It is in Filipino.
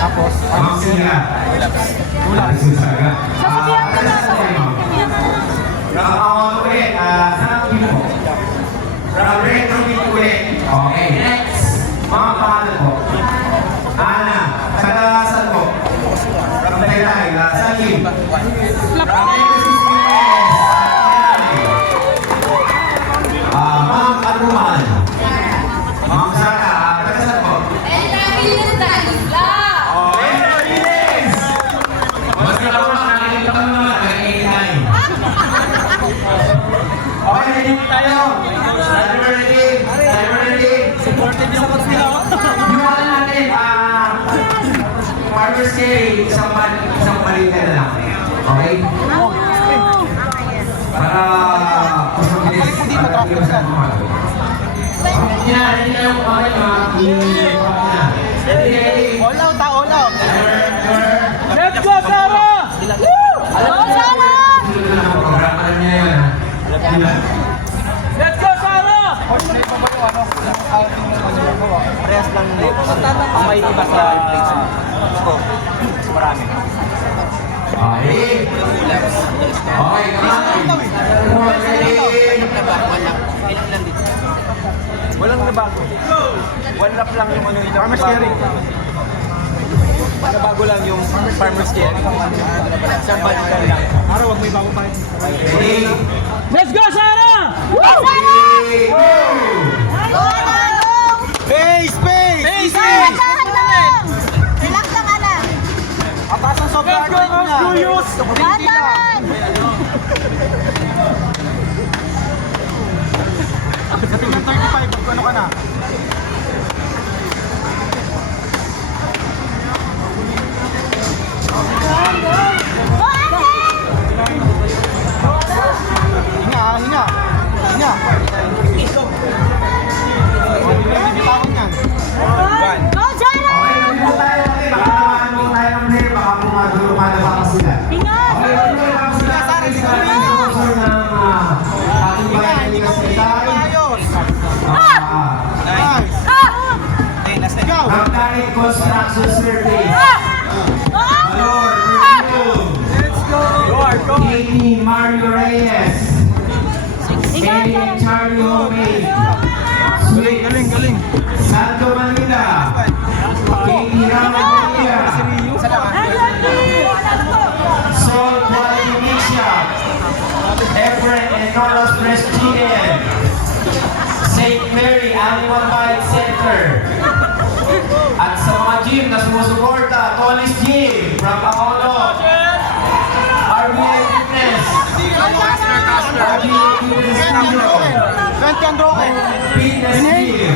Tapos, Ma'am Sila. Ulan. Susaga. Sasabihan ko na sa Nakakawa ulit. Saan ang mo? Retro dito ulit. Okay, next. Mga pangalan po. Ana. Kadalasan po. Ramdaylay. Salim. Ma'am Aruman. Ma'am Sara. Kadalasan po. Mas kalawang nakikita ko naman. Nag-89. Okay, ready tayo. Timer ready. Timer ready. Supported yung coach nila. Iwanan natin, Farmer's Carry, isang maliit na lang. Okay? Para mas mabilis. Para hindi sa mga. Ready tayo kumain mga ready. All out, all out. Let's go, Sarah! Go, Sarah! Programa na niya yun. Let's go, Sarah! Parehas lang ang may iba sa scope. Marami. Okay. Okay, kamain. Walang nabago. One lap lang yung ano yung farmer's carry. Nabago lang yung farmer's carry. Isang balikan lang. Araw, wag may bago pa. Ready? Let's go, Sarah! Ready? Go! Go, Sarah! Pace! Pace! Pace! Dahan lang! Relax lang, Ana. Atas ang sobrang hard rate na. Dahan! Sa tingnan 35, ano ka na? Go, Ate! Hinga, hinga. Hinga. Bibitawan yan. Go, Sarah! Okay, dito tayo. Okay, baka naman mo tayo ng hair. Baka pumadapa pa sila. Ingat! Okay, okay, baka sila. Sponsor ng ating pagkakalikas nila. Ayos. Nice. Go. Magkarit Construction Service. Valor, Let's go. Go. Katie Mario Reyes. Ingat, Katie Sarah! Charlie Homemade. Sweet. Galing. Santo Manila. Katie Rama Maria. Soul Quality Mix Shop. Everett and Nora's Fresh Chicken. St. Mary Animal Bite Center. At sa mga gym na sumusuporta, Tony's Gym from Paolo. RBI Fitness. RBI Fitness Studio. 20 ang broken. Fitness Gym.